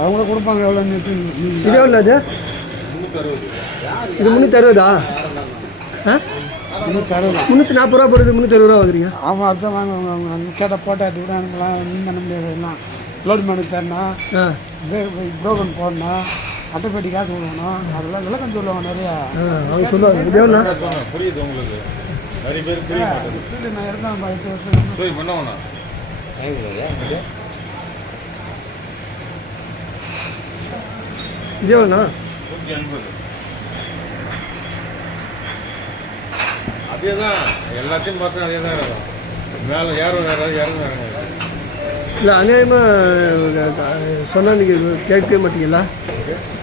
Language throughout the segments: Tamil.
அவங்க கொடுப்பாங்க. எவ்வளோ இது எவ்வளோ அது? இது 360. ஆ 340 ரூபா போடுறது, 360 ரூபா வாங்குறீங்க? ஆமாம், அதுதான் வாங்குவாங்க. அவங்க கேட்டால் போட்டால் அது கூட அனுப்பலாம். நீங்கள் பண்ண முடியாது. எல்லாம் லோடு பண்ணி தரணும், ப்ரோக்கன் போடணும், அட்டைப்பேட்டி காசு கொடுக்கணும், அதெல்லாம் விளக்கம் சொல்லுவாங்க நிறையா. அவங்க சொல்லுவாங்க. இது எவ்வளோ புரியுது உங்களுக்கு? நிறைய பேர் புரிய மாட்டேங்குது. நான் இருக்கேன் 8 வருஷம். சரி பண்ண இது எவ்வளோண்ணா? 180. அதே தான் எல்லாத்தையும் பார்த்தா அதே தான் இருக்கும். மேலே யாரும் வேறு யாரும் வேறு இல்லை, அநியாயமாக சொன்னால் நீங்கள் கேட்கவே மாட்டீங்களா?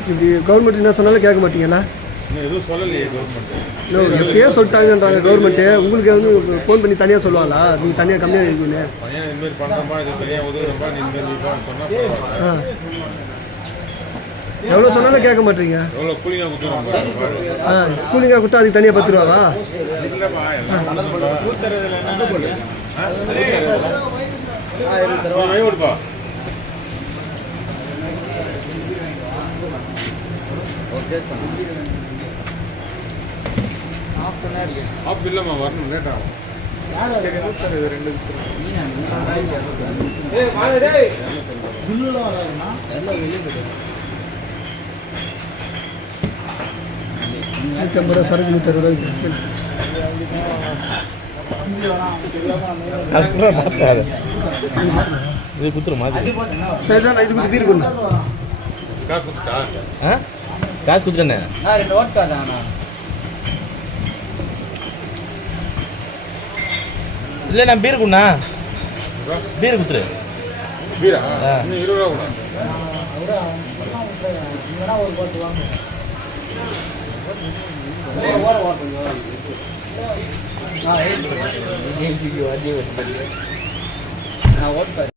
இப்படி கவர்மெண்ட் என்ன சொன்னாலும் கேட்க மாட்டீங்களா? இன்னும் எதுவும் சொல்லலையே கவர்மெண்ட்டு. இல்லை, எப்பயே சொல்லிட்டாங்கன்றாங்க கவர்மெண்ட்டு. உங்களுக்கு வந்து ஃபோன் பண்ணி தனியாக சொல்லுவாங்களா நீங்கள் தனியாக கம்மியாக இருக்குன்னு? பையன் இதுமாரி பண்ணுறப்பா, இது தனியாக உதவுறப்பா, நீ இதுமாரி சொன்னால் எவ்வளோ சொன்னாலும் கேட்க மாட்டீங்க. எவ்வளோ கூலிங்காக கொடுத்துருவோம். கூலிங்காக கொடுத்தா அதுக்கு தனியாக 10 ரூபாவா? இல்லைப்பா, எல்லாம் கொடுப்பா. ஆப் இல்லைம்மா, வரணும், லேட் ஆகும். ₹150 சரக்கு ₹160. இது குத்துரு மாதிரி. சரிதான், இது கொடுத்து பீர் கொண்டு காசு கொடுத்தா? காசு குத்துறேண்ணே. இல்லை, நான் பீர் குண்ணா. பீர் குத்துரு. பீரா? இன்னும் 20 ரூபா கூட. நான்